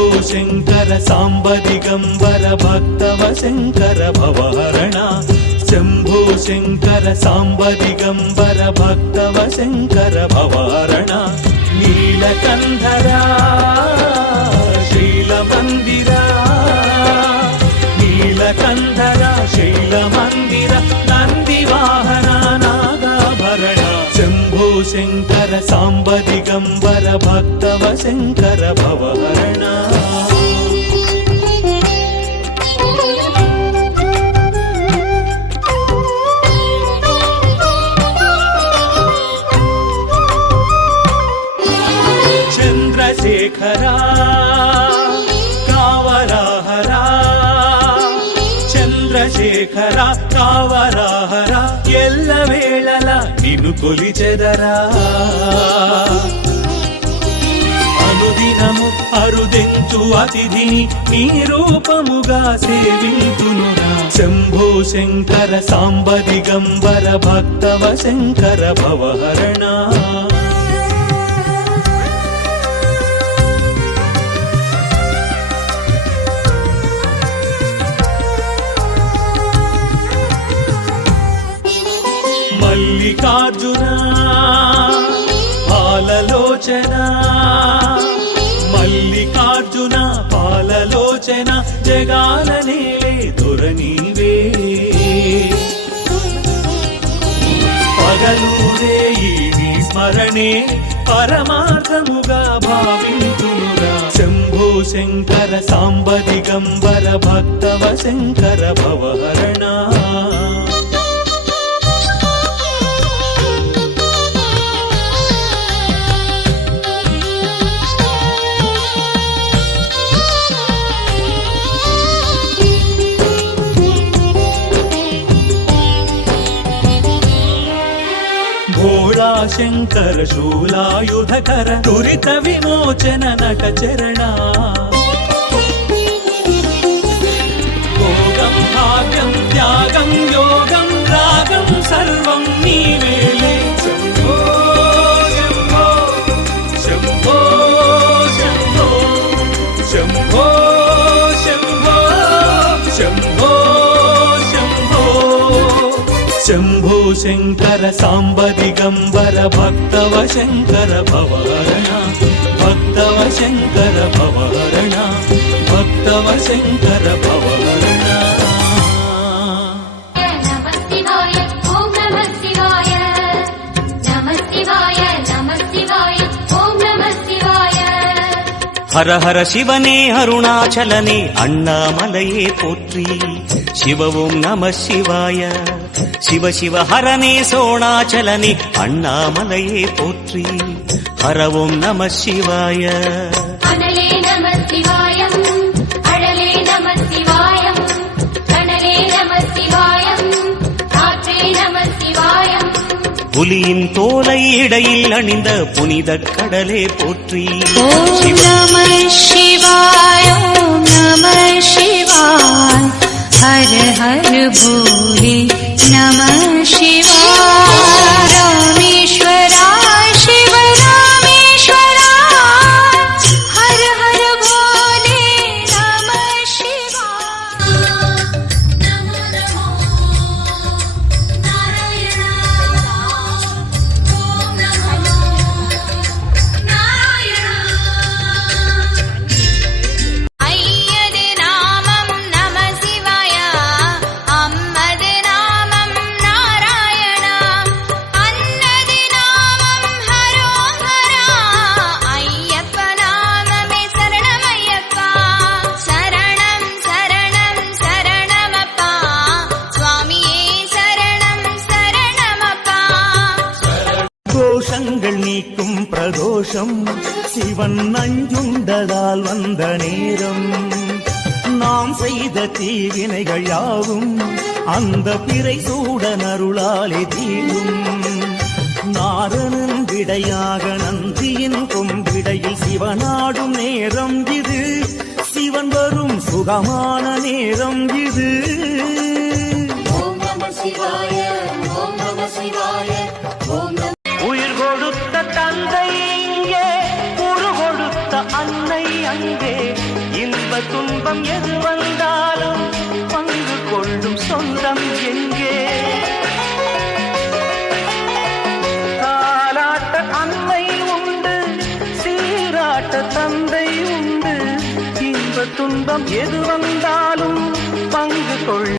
शंभो शंकर सांब दिगंबर भक्तव शंकर भवहरण शंभो शंकर सांब दिगंबर भक्तव शंकर भवहरण नीलकंधरा शैलमंदिरा नीलकंधरा शैलमंदिर नंदिवाहन नागाभरण शंभो शंकर सांब दिगंबर भक्तव शंकर भवहरण चंद्रशेखरा कावराहरा चंद्रशेखरा कावराहरा एल्ल वेळల నిన్ను కొలిచెదరా అనుదినము అరుదెత్తు అతిథిని నీ రూపముగా సేవింతునురా శంభో శంకర సాంబ దిగంబర భక్తవ శంకర భవహరణ మల్లికార్జున పాలలోచన మల్లికార్జున పాలలోచన జగాల నేలే దొరనీవే పగలూరే ఈ నీ స్మరణే పరమార్థముగా భావింతునురా శంభో శంకర సాంబ దిగంబర భక్తవ శంకర భవహరణ भोला शंकर शूलायुधकर दुरित विमोचन नट चरण भोगं भाग्यं त्यागं योगं रागं सर्वं नीवेले शंभो शंभो शंभो शंभो शंभो शंभो शंभो शंभो शंकर सांब दिगंबर भक्तव शंकर भवहरण भक्तव शंकर भवहरण भक्तव शंकर भवहरण हर हर शिवने अरुणाचलने अण्णामलये पोट्री शिव ओं नमः शिवाय शिव शिव हरने सोणाचलने अण्णामलये पोट्री हर ओं नमः शिवाय अनले नमः शिवाय अडले नमः शिवाय कणले नमः शिवाय कात्रे नमः शिवाय புலியின் தோலை இடையில் அணிந்த புனித கடலே போற்றி ஓம் நம சிவாய ஓம் நம சிவாய ஹர ஹர போலே நம சிவாய ராமேஸ்வராய சிவ ராமேஸ்வராய ஹர ஹர போலே நம சிவாய नमो नमो नारायण ओम नमो नारायण ஐயது நாமம் நம சிவாய அம்மது நாமம் நாராயணா அன்னது நாமம் ஹரோம் ஹரா ஐயப்ப நாமமே சரணமையப்பா சரணம் சரணம் சரணமப்பா சுவாமியே சரணம் சரணமப்பா கோஷங்கள் நீக்கும் பிரதோஷம் சிவன் நஞ்சுண்டதால் வந்த நேரம் நாம் செய்த தீவினைகள் யாவும் அந்த பிறை சூடன் அருளாலே தீரும் நாரணன் விடையாக நந்தியின் கொம்பிடையில் சிவனாடும் நேரம் இது சிவன் வரும் சுகமான நேரம் இது ओम नमः शिवाय ओम नमः शिवाय ओम உயிர் கொடுத்த தந்தை இங்கே உரு கொடுத்த அன்னை அங்கே இன்ப துன்பம் எது வந்தாலும் பங்கு கொள்ளும் சொந்தம் எங்கே? தாலாட்ட அன்னை உண்டு, சீராட்ட தந்தை உண்டு, இன்ப துன்பம் எது வந்தாலும் பங்கு கொள்